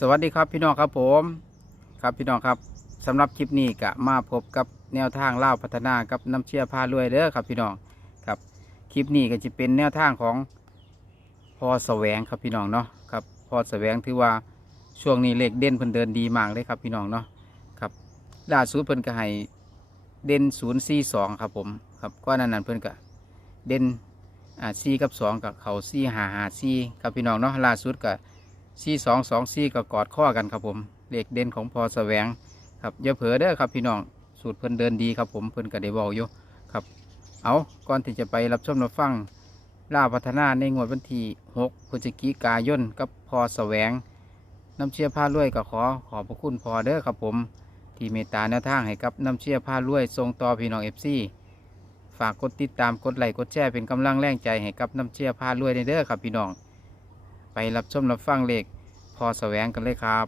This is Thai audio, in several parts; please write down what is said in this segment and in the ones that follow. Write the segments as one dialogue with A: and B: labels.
A: สวัสดีครับพี่น้องครับผมครับพี่น้องครับสำหรับคลิปนี้ก็มาพบกับแนวทางเล่าพัฒนากับน้ำเชื่อพารวยเด้อครับพี่น้องครับคลิปนี้ก็จะเป็นแนวทางของพอแสวงครับพี่น้องเนาะครับพอแสวงถือว่าช่วงนี้เลขเด่นเพิ่นเดินดีมากเลยครับพี่น้องเนาะครับล่าสุดเพิ่นก็ให้เด่นศูนย์สี่สองครับผมครับก็นั้นนั้นเพิ่นก็เด่นอ่าสี่กับสองกับเขาสี่หาหาสี่ครับพี่น้องเนาะล่าสุดก็ ซี่สองสองซี่ก็กอดข้อกันครับผมเลขเด่นของพอแสวงครับอย่าเผลอเด้อครับพี่น้องสูตรเพิ่นเดินดีครับผมเพิ่นก็ได้บอกอยู่ครับ เอาก่อนที่จะไปรับชมรับฟังล่าพัฒนาในงวดวันที่6พฤศจิกายนกับพอแสวงน้ำเชี่ยผ้ารวยก็ขอขอบพระคุณพอเด้อครับผม ที่เมตตาแนวทางให้กับน้ำเชี่ยผ้ารวยทรงต่อพี่น้องเอฟซีฝากกดติดตามกดไลค์กดแชร์เป็นกำลังแรงใจให้กับน้ำเชี่ยผ้ารวยในเด้อครับพี่น้อง ไปรับชมรับฟังเลขพอแสวงกันเลยครับ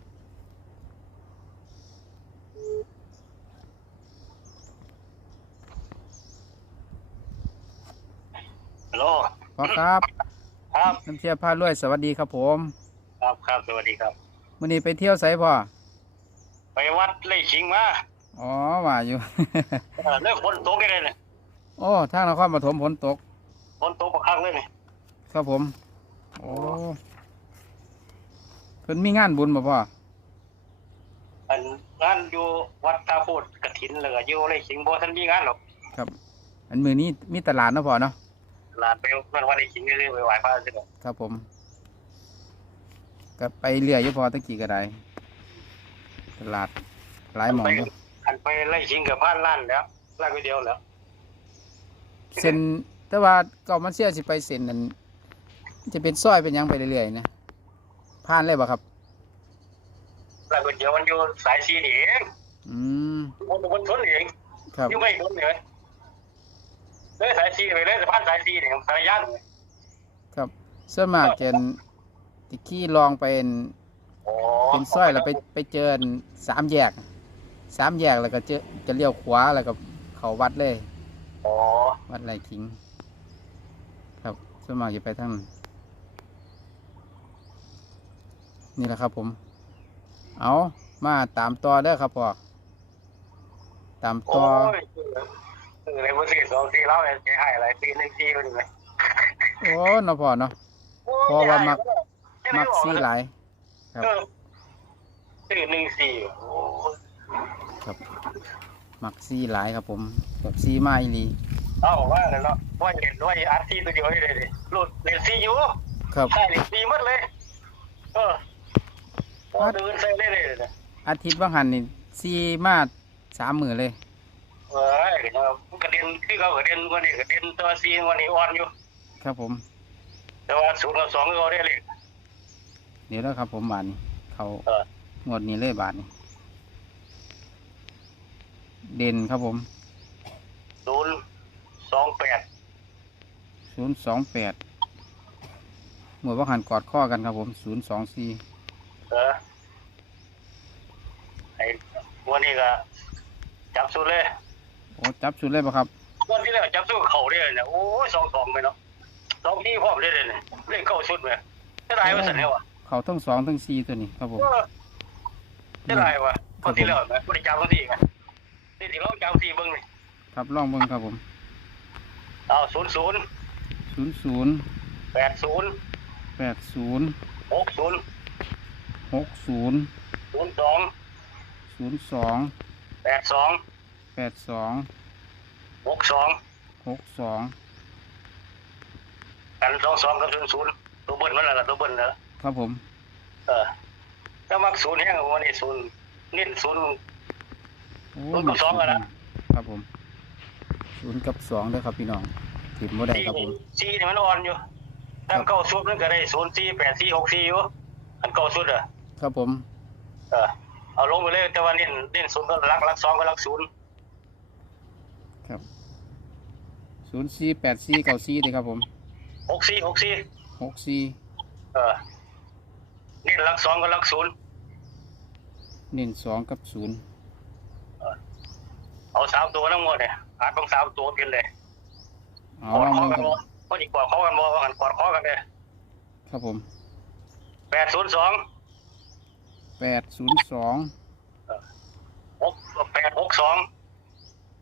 B: ฮัลโหล
A: พอครับ
B: ครับ
A: น้ำเชียร์พารวยสวัสดีครับผม
B: ครับครับสวัสดีครับ
A: วันนี้ไปเที่ยวไสพ่อ
B: ไปวัดไล่ขิงมา
A: อ๋อว่าอยู่
B: เออเลิกฝนตกได้เลยเนี่ย
A: โอ้ทางนครปฐมฝนตก
B: ฝนตกประคังเลยเนี่ย
A: ครับผม โอ้เพิ่นมีงานบุญบ่พ่อ
B: อันงานอยู่วัดตาโพดกระถินเลยก็อยู่ไล่ขิงบ่ทันมีงานหรอก
A: ครับ อันมือนี้มีตลาดเนาะพ่อเนาะ
B: หลานไปมันวัดไล่ขิงเรื่อยๆไปไหว้พระสิเนาะ
A: ครับผม ก็ไปเรื่อยอยู่พอตะกี้ก็ได้ตลาดหลายหมอง
B: ไป
A: อยู่
B: อันไปไล่ขิงกับพานล้านแล้วล้านก๋วยเดียวแล้ว
A: เส้นแต่ว่าเก็มันเสียสิไปเส้นนั้นจะเป็นซอยเป็นหยังไปเรื่อยๆนะ ผ่านเลยบ่ครับ
B: ล้านก๋วยเดียวมันอยู่สายสีนี่เอง
A: อืม
B: มันมันทนเอง
A: ครับ
B: อยู่ไม่ทนเลยเลยสายสีไปเลยสะพานสายสีนี่สายยาน
A: ครับส่วนมากจะติขี้ลองเป็น
B: โอ้
A: เป็นซอยแล้วไปไปเจอสามแยกสามแยกแล้วก็เจอจะเลี้ยวขวาแล้วก็เขาวัดเลย
B: โอ้
A: วัดไรขิง ครับส่วนมากจะไปทางนั้น นี่แหละครับผม เอามาตามต่อเด้อครับพ่อตาม
B: โอ้
A: ต่อย
B: เออในวันที่สองสี่เล่าเนี่ยจะให้อะไรปีหนึ่งสี่ก็ดีไหม
A: โอ้เนาะพ่อเนาะเพราะว่ามักมักซี่หลายครับ
B: เออสี่หนึ่งสี่โอ้
A: ครับ มักซี่หลายครับผมแบบซี่ไม้ลี
B: เอาว่าเลยเนาะว่าเห็นว่าอาร์ซีตัวเดียวนี่เลยดิหลุดเล่นซีอยู่
A: ครับ
B: ใช่เล่นซีหมดเลย เออ พอเดินใส่ได้เลยเนี่ย
A: อาทิตย์ว่างหันนี่ซี่มาสามมือเลย
B: เอ้ยเนาะมันกระเด็นคือเขากระเด็นวันนี้กระเด็นตัวซีวันนี้อ่อนอยู่
A: ครับผม
B: แต่ว่าศูนย์กับสองก็ได้เลย
A: เดี๋ยวแล้วครับผมบาทนี้เขา
B: เออ
A: งวดนี้เลยบาทนี้เด่นครับผม
B: ศูนย์สองแปด
A: ศูนย์สองแปดหมวดว่าหันกอดข้อกันครับผมศูนย์สองสี่
B: เออไอ้ วันนี้ก็จับสุดเลย
A: โอ้จับชุดเลยปะครับ
B: วันที่แล้วจับสู้เขาได้เลยเนี่ยโอ้ยสองสองไปเนาะสองที่พร้อมได้เลยเนี่ยเล่นเข้าชุดเลยจะได้มาเสร็จแล้วอะ
A: เขาทั้งสองทั้งสี่ตัวนี้ครับผม
B: จะได้วะคนที่แล้วไหมบริจาคคนที่ไงนี่ที่เราจับสี่เบิ้งนี่
A: ครับลองเบิ่งครับผม
B: เอาศูนย์ศูนย์
A: ศูนย์ศูนย์
B: แปดศูนย์
A: แปดศูนย์
B: หกศูนย์
A: หกศูนย์
B: ศูนย์สอง
A: ศูนย์สอง
B: แปดสอง
A: แปดสอง
B: หกสอง
A: หกสอง
B: กันสองสองกับศูนย์ศูนย์ตัวเบิ้ลมันอะไรตัวเบิ้ลเนอะ
A: ครับผม
B: เออถ้ามักศูนย์แห้งวันนี้ศูนย์เน้นศูนย์
A: โอ้
B: ศูนย์กับสองอะนะ
A: ครับผมศูนย์กับสองเด้อครับพี่น้องติดโมได้
B: สี่
A: ครับผม
B: สี่นี่มันอ่อนอยู่ถ้าเก้าชุดมันก็ได้ศูนย์สี่แปดสี่หกสี่อยู่อันเก้าชุดอะ
A: ครับผม
B: เออ เอาลงไปเลยแต่ว่าเน้นเน้นศูนย์ก็รักรักสองก็รักศูนย์
A: ครับศูนย์สี่แปดสี่เก้าสี่ดีครับผม
B: หกสี่หกสี่
A: หกสี่
B: เออเน้นรักสองก็รักศูนย์
A: เน้นสองกับศูนย์
B: เอาสามตัวทั้งหมดเนี่ยอาจต้องสามตัวเป็นเลย
A: เอา
B: กอด
A: ลอง
B: คอ
A: เบิ่ง
B: กัน
A: ครับ
B: บ่ก็อีกกอดคอกันบ่ว่ากันกอดคอกันเลย
A: ครับผม
B: แปดศูนย์สอง
A: แปดศูนย์สอง
B: หกแปดหกสอง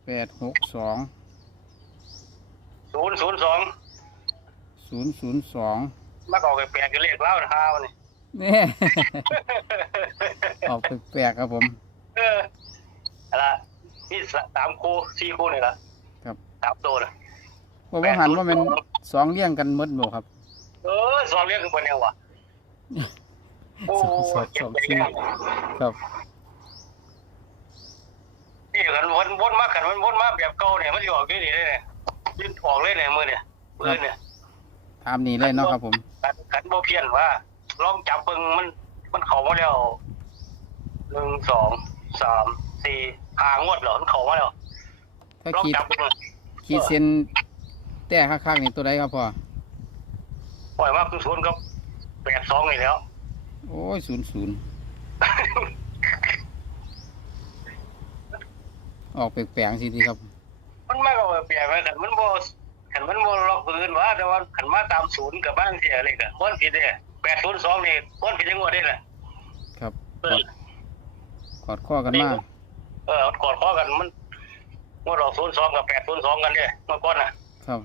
A: แปดหกสอง
B: ศูนย์ศูนย์สอง
A: ศูนย์ศูนย์สอง
B: มาออกไปแปดก็เลขเล่านะฮาวนี่
A: นี่ออกแปลกๆครับผม
B: เอออะไรนี่สามคู่สี่คู่นี่ละ
A: ครับ
B: สามตัวนะ
A: ว่าว่าหันว่ามันสองเลี้ยงกันหมดบ่ครับ
B: เออสองเรียกกันบนเนี่ยวะ โอ้
A: สองสอง
B: เจ็บ
A: สี่
B: ไป
A: ครับ
B: นี่กันวนวนมากันวนวนมาแบบเก่าเนี่ยมันจะออกที่นี่เลยเนี่ยยืนออกเลยเนี่ยมือเนี่ยมือเนี่ย
A: ตามนี้เลยเนาะครับผม
B: กันกันโบเพี้ยนว่าลองจับเบิ่งมันมันเข้ามาแล้วหนึ่งสองสามสี่หางวดเหรอมันเข้ามาแล้ว
A: ถ้า
B: ลอง
A: ขีด
B: จับเบิ่ง
A: ขีดเส้นแต่ข้างๆนี่ตัวใดครับพ่อ
B: ปล่อยมาคือศูนย์กับแปดสองนี่แหล้ว
A: โอ้ยศูนย์ศูนย์ออกแปลกๆสิทีครับ
B: มันไม่ก็เปลี่ยนไปขันมันโบขันมันโบล็อกปืนว่าแต่ว่าขันมาตามศูนย์กับบ้านเสียเลยกันคนผิดเนี่ยแปดศูนย์สองนี่คนผิดยังงวดได้เลย
A: ครับ
B: เออก
A: อดข้อกันมา
B: เออกอดข้อกันมันงวดออกศูนย์สองกับแปดศูนย์สองกันเนี่ยเมื่อก่อนน่ะ
A: ครับ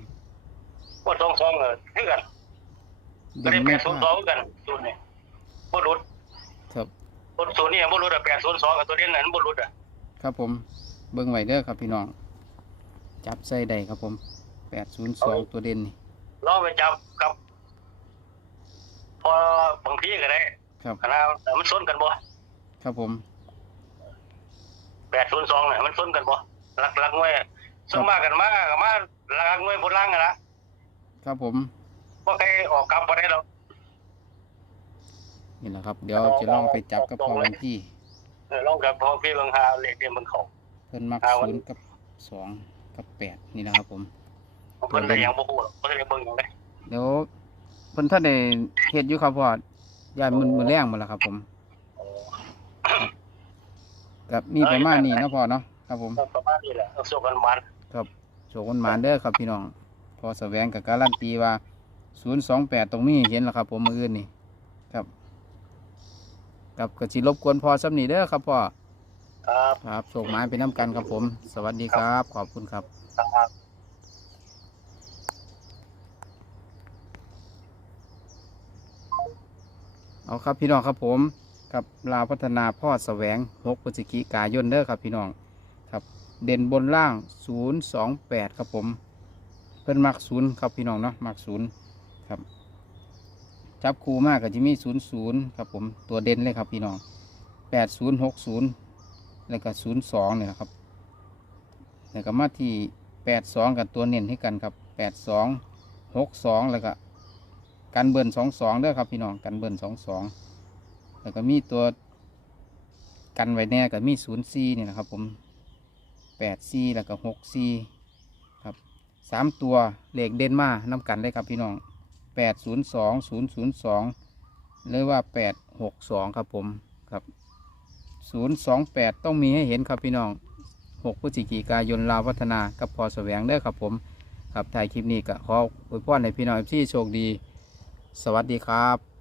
B: งวดสองสองเออคือกันก็
A: เด่
B: ได้
A: น
B: แป
A: แม่
B: ดศูนย์ส
A: ผ้า
B: องกันศูนย์นี่ บ่หลุด
A: ครับ
B: บ่ศูนย์นี่บ่หลุดอะแปดศูนย์สองกับตัวเด่นนั้นบ่หลุดอะ
A: ครับผมเบิ้งไว้เด้อครับพี่น้อง จับใส่ได้ครับผมแปดศูนย์สองตัวเด่นนี่
B: ลองไปจับกับ พอบางทีก็ได้
A: ครับ
B: ขณะมันซ้นกันบ่
A: ครับผม
B: แปดศูนย์สองเนี่ยมันซ้นกันบ่หลักหลักงวยส่วนมากกันมาก็มาหลักงวยบนล่างกันละ
A: ครับผม
B: บ่ใครออกกลับบ่ได้หรอก
A: นี่แหละครับ เดี๋ยวจะลองไปจับกับพอวันที่
B: เออลองกับพอพี่เบิ่งหาเลขเด่นเบิ่งเขา
A: เพิ่นมัก
B: เอาวัน
A: ศูนย์กับสองกับแปดนี่นะครับผม
B: เพิ่นได้หยังบ่ฮู้หรอกเพิ่นได้เบิ่งหยังได้
A: เดี๋ยวเพิ่นท่านได้เฮ็ดอยู่ครับพ่อยายมือมือแรงหมดแล้วครับ ผมกับมีประมาณนี้เนาะพ่อเนาะครับผม
B: ประมาณนี้แหละเอาสู้กันมัน
A: ครับโชคคนหมานเด้อครับพี่น้องพอแสวงกับการันตีว่า028ตรงนี้เห็นแล้วครับ ผมมืออื่นนี่ครับ กับกระชิรบกวนพอสำนีเด้อครับพ่อ
B: ครับ
A: ครับโชคหมายไปน้ำกันครับผม สวัสดีครับ ขอบคุณครับ
B: ครับ
A: เอาครับพี่น้องครับผมกับลาวพัฒนาพ่อแสวง6พฤศจิกายนเด้อครับพี่น้องครับเด่นบนล่าง 028 ครับผม เพิ่นมักศูนย์ครับพี่น้องเนาะมักศูนย์ครับ จับคู่มากก็จะมีศูนย์ศูนย์ครับผมตัวเด่นเลยครับพี่น้องแปดศูนย์หกศูนย์แล้วก็ศูนย์สองเนี่ยนะครับแล้วก็มาที่แปดสองกับตัวเน้นให้กันครับแปดสองหกสองแล้วก็กันเบิร์นสองสองด้อครับพี่น้องกันเบิร์นสองสองแล้วก็มีตัวกันไว้แน่กับมีศูนย์ซีนี่นะครับผมแปดซีแล้วก็หกซีครับสามตัวเหลขเด่นมาน้ำกันเลยครับพี่น้อง แปดศูนย์สองศูนย์ศูนย์สองหรือว่าแปดหกสองครับผมครับศูนย์สองแปดต้องมีให้เห็นครับพี่น้องหกพฤศจิกายนลาวพัฒนากับพอแสวงเด้อครับผมครับถ่ายคลิปนี้ก็ขออวยพรให้พี่น้องที่โชคดี สวัสดีครับ